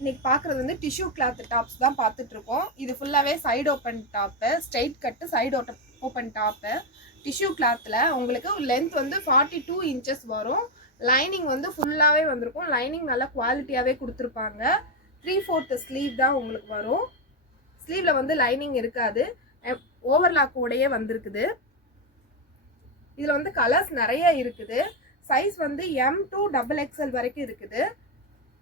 இன்னைக்கு பார்க்குறது வந்து டிஷ்யூ கிளாத் டாப்ஸ் தான் பார்த்துட்ருக்கோம். இது ஃபுல்லாகவே side open top, straight cut side open top. Tissue கிளாத்தில் உங்களுக்கு லென்த் வந்து 42 இன்ச்சஸ் வரும். லைனிங் வந்து ஃபுல்லாகவே வந்திருக்கும். லைனிங் நல்லா குவாலிட்டியாகவே கொடுத்துருப்பாங்க. 3/4 ஸ்லீவ் தான் உங்களுக்கு வரும். ஸ்லீவில் வந்து லைனிங் இருக்காது, ஓவர்லாக்கோடையே வந்திருக்குது. இதில் வந்து கலர்ஸ் நிறைய இருக்குது. சைஸ் வந்து M to XXL வரைக்கும் இருக்குது.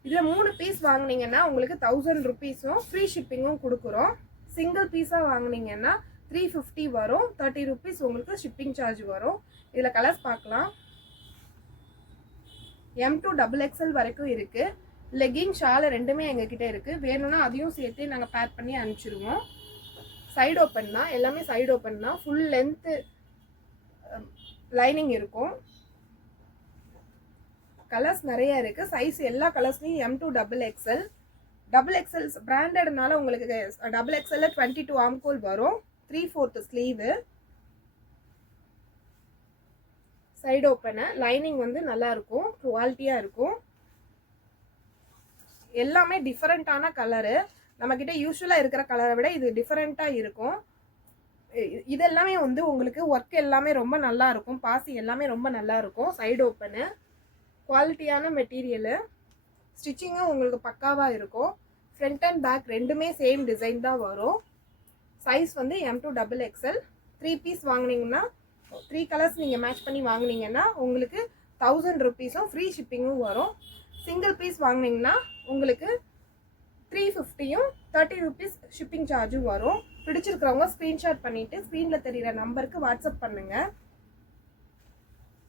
இதில் 3 பீஸ் வாங்கினீங்கன்னா உங்களுக்கு 1000 ருபீஸும் ஃப்ரீ ஷிப்பிங்கும் கொடுக்குறோம். சிங்கிள் பீஸாக வாங்கினீங்கன்னா 350 வரும். 30 ருபீஸ் உங்களுக்கு ஷிப்பிங் சார்ஜ் வரும். இதில் கலர்ஸ் பார்க்கலாம். M to XXL வரைக்கும் இருக்குது. லெகிங் ஷால் ரெண்டுமே எங்ககிட்ட இருக்குது. வேணும்னா அதையும் சேர்த்து நாங்கள் பேக் பண்ணி அனுப்பிச்சிடுவோம். சைடு ஓப்பன் தான், எல்லாமே சைடு ஓப்பன் தான். ஃபுல் லென்த்து லைனிங் இருக்கும். கலர்ஸ் நிறைய இருக்குது. சைஸ் எல்லா கலர்ஸ்லையும் M to XXL. XXL பிராண்டட்னால உங்களுக்கு XXL 22 ஆம்கோல் வரும். 3/4 ஸ்லீவு, சைடு ஓப்பனு. லைனிங் வந்து நல்லா இருக்கும், குவாலிட்டியாக இருக்கும். எல்லாமே டிஃப்ரெண்ட்டான கலரு. நம்மக்கிட்ட யூஸ்வலாக இருக்கிற கலரை விட இது டிஃப்ரெண்ட்டாக இருக்கும். இதெல்லாமே வந்து உங்களுக்கு ஒர்க் எல்லாமே ரொம்ப நல்லா இருக்கும். பாசி எல்லாமே ரொம்ப நல்லா இருக்கும். சைடு ஓப்பனு, குவாலிட்டியான மெட்டீரியலு. ஸ்டிச்சிங்கும் உங்களுக்கு பக்காவாக இருக்கும். ஃப்ரண்ட் அண்ட் பேக் ரெண்டுமே சேம் டிசைன் தான் வரும். சைஸ் வந்து M to XXL. 3 பீஸ் வாங்கினீங்கன்னா 3 கலர்ஸ் நீங்கள் மேட்ச் பண்ணி வாங்கினீங்கன்னா உங்களுக்கு 1000 ருபீஸும் ஃப்ரீ ஷிப்பிங்கும் வரும். சிங்கிள் பீஸ் வாங்கினீங்கன்னா உங்களுக்கு 350யும் 30 ருபீஸ் ஷிப்பிங் சார்ஜும் வரும். பிடிச்சிருக்கிறவங்க ஸ்க்ரீன்ஷாட் பண்ணிவிட்டு ஸ்க்ரீனில் தெரிகிற நம்பருக்கு வாட்ஸ்அப் பண்ணுங்கள்.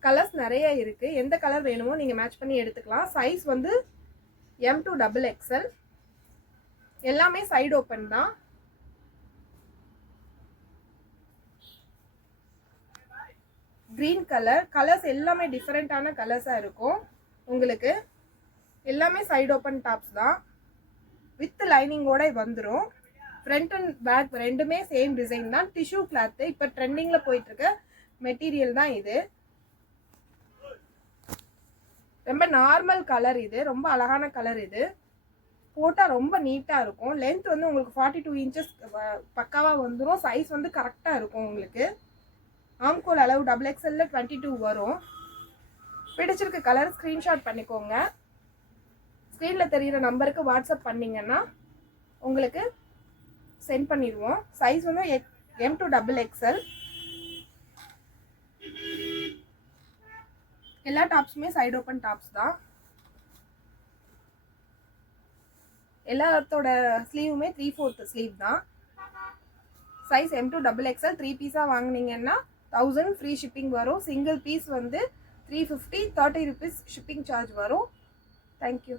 கலர்ஸ் நிறைய இருக்குது. எந்த கலர் வேணுமோ நீங்கள் மேட்ச் பண்ணி எடுத்துக்கலாம். சைஸ் வந்து M to XXL. எல்லாமே சைடு ஓப்பன் தான். Green colour. கலர்ஸ் எல்லாமே டிஃப்ரெண்ட்டான கலர்ஸாக இருக்கும். உங்களுக்கு எல்லாமே சைடு ஓப்பன் டாப்ஸ் தான். வித் லைனிங்கோட வந்துடும். ஃப்ரண்ட் அண்ட் பேக் ரெண்டுமே சேம் டிசைன் தான். டிஷ்யூ கிளாத்து இப்போ ட்ரெண்டிங்கில் போயிட்டுருக்க மெட்டீரியல் தான் இது. ரொம்ப நார்மல் கலர் இது. ரொம்ப அழகான கலர் இது. போட்டால் ரொம்ப நீட்டாக இருக்கும். லென்த் வந்து உங்களுக்கு 42 இன்ச்சஸ் பக்காவாக வந்துடும். சைஸ் வந்து கரெக்டாக இருக்கும். உங்களுக்கு ஆம்கோல் அளவு XXL 22 வரும். பிடிச்சிருக்க கலர் ஸ்க்ரீன்ஷாட் பண்ணிக்கோங்க. ஸ்க்ரீனில் தெரிகிற நம்பருக்கு வாட்ஸ்அப் பண்ணிங்கன்னா உங்களுக்கு சென்ட் பண்ணிடுவோம். சைஸ் வந்து M to XXL. எல்லா டாப்ஸுமே சைடு ஓப்பன் டாப்ஸ் தான். எல்லாத்தோட ஸ்லீவுமே 3/4 ஸ்லீவ் தான். Size M to XXL. 3 பீஸாக வாங்கினீங்கன்னா 1000 ஃப்ரீ ஷிப்பிங் வரும். சிங்கிள் பீஸ் வந்து 350, 30 ருபீஸ் ஷிப்பிங் சார்ஜ் வரும். தேங்க்யூ.